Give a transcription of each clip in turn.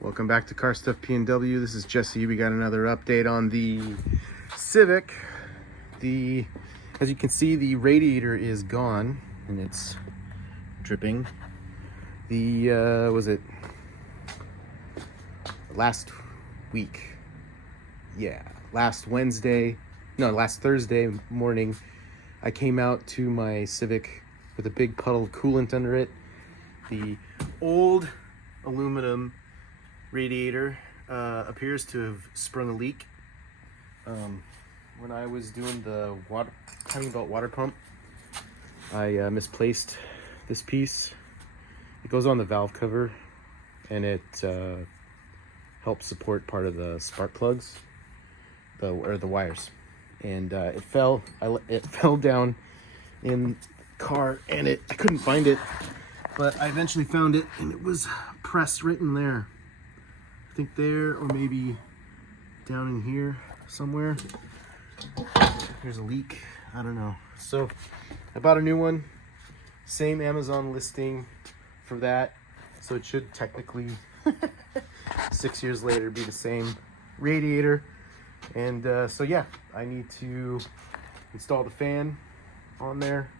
Welcome back to Car Stuff P&W. This is Jesse. We got another update on the Civic. As you can see, the radiator is gone and it's dripping. Was it last week? Yeah, last Thursday morning, I came out to my Civic with a big puddle of coolant under it. The old aluminum radiator appears to have sprung a leak. When I was doing the timing belt water pump, I misplaced this piece. It goes on the valve cover, and it helps support part of the spark plugs, the wires. And it fell down in the car, and I couldn't find it, but I eventually found it, and it was pressed right in there. I think there, or maybe down in here somewhere. There's a leak. I don't know. So I bought a new one. Same Amazon listing for that. So it should technically 6 years later be the same radiator. And so yeah, I need to install the fan on there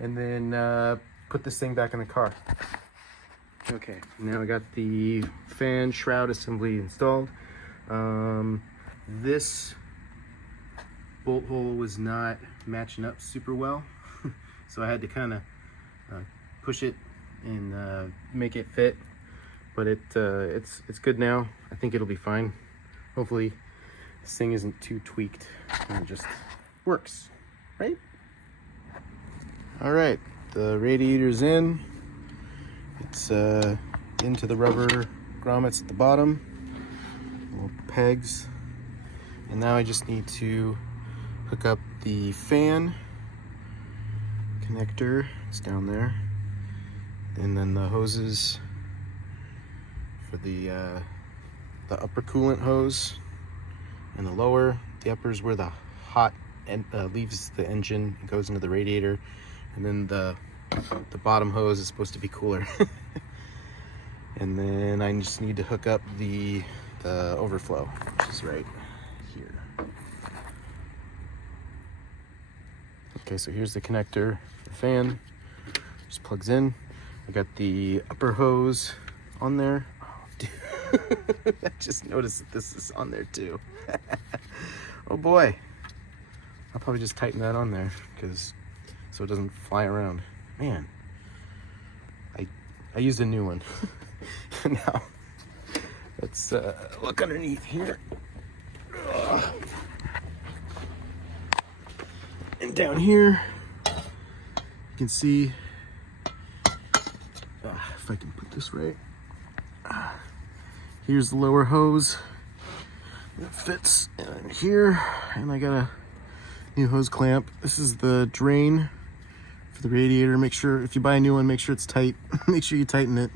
and then put this thing back in the car. Okay, now I got the fan shroud assembly installed. This bolt hole was not matching up super well, so I had to kind of push it and make it fit. But it's good now. I think it'll be fine. Hopefully this thing isn't too tweaked and it just works, right? All right, the radiator's in. It's into the rubber grommets at the bottom, little pegs, and now I just need to hook up the fan connector. It's down there, and then the hoses for the upper coolant hose and the lower. The upper is where the hot leaves the engine and goes into the radiator, and then the bottom hose is supposed to be cooler. And then I just need to hook up the overflow, which is right here. Okay, so here's the connector for the fan. Just plugs in. I got the upper hose on there. Oh, dude. I just noticed that this is on there too. Oh boy. I'll probably just tighten that on there so it doesn't fly around. Man, I used a new one. Now, let's look underneath here. Ugh. And down here, you can see, if I can put this right, here's the lower hose. It fits in here, and I got a new hose clamp. This is the drain for the radiator. Make sure, if you buy a new one, make sure it's tight. Make sure you tighten it.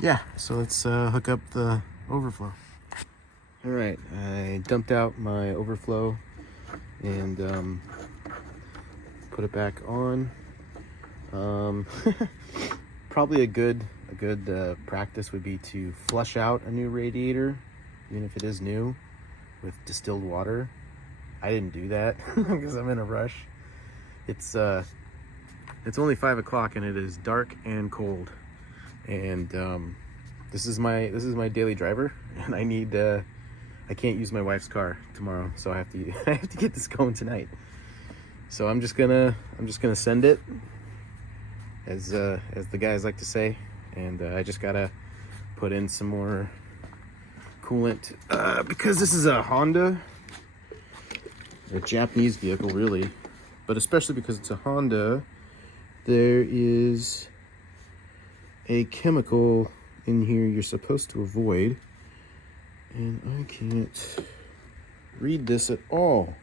Yeah, so let's hook up the overflow. All right, I dumped out my overflow and put it back on. Probably a good practice would be to flush out a new radiator, even if it is new, with distilled water. I didn't do that because I'm in a rush. It's only 5 o'clock and it is dark and cold. And this is my daily driver, and I can't use my wife's car tomorrow, so I have to get this going tonight. So I'm just gonna send it, as the guys like to say, and I just gotta put in some more coolant because this is a Honda, a Japanese vehicle really, but especially because it's a Honda, there is a chemical in here you're supposed to avoid, and I can't read this at all.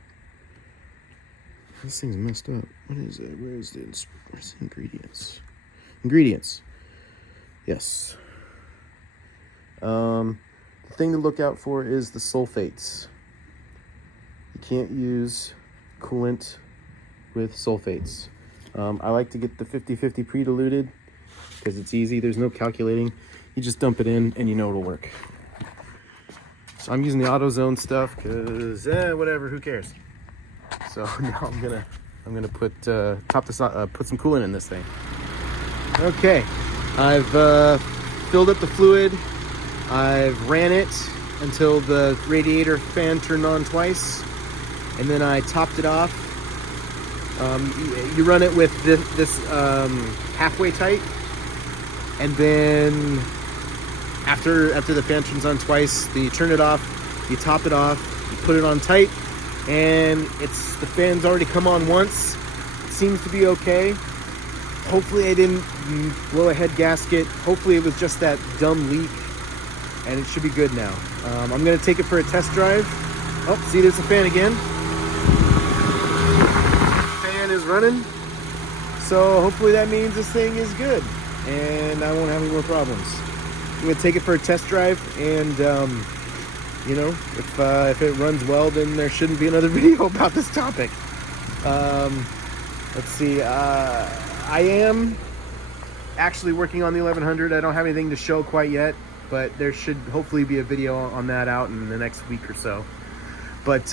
This thing's messed up. What is it? Where's the ingredients? Ingredients. Yes. The thing to look out for is the sulfates. You can't use coolant with sulfates. I like to get the 50-50 pre-diluted, because it's easy. There's no calculating. You just dump it in and you know it'll work. So I'm using the AutoZone stuff because whatever, who cares? So now I'm gonna put put some coolant in this thing. Okay, I've filled up the fluid. I've ran it until the radiator fan turned on twice, and then I topped it off. You run it with this halfway tight, and then after the fan turns on twice, then you turn it off, you top it off, you put it on tight, and the fan's already come on once. It seems to be okay. Hopefully I didn't blow a head gasket. Hopefully it was just that dumb leak, and it should be good now. I'm gonna take it for a test drive. Oh, see, there's the fan again. Fan is running. So hopefully that means this thing is good and I won't have any more problems. I'm gonna take it for a test drive, and you know, if it runs well, then there shouldn't be another video about this topic. Let's see. I am actually working on the 1100. I don't have anything to show quite yet, but there should hopefully be a video on that out in the next week or so. But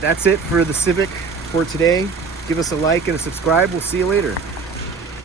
that's it for the Civic for today. Give us a like and a subscribe. We'll see you later.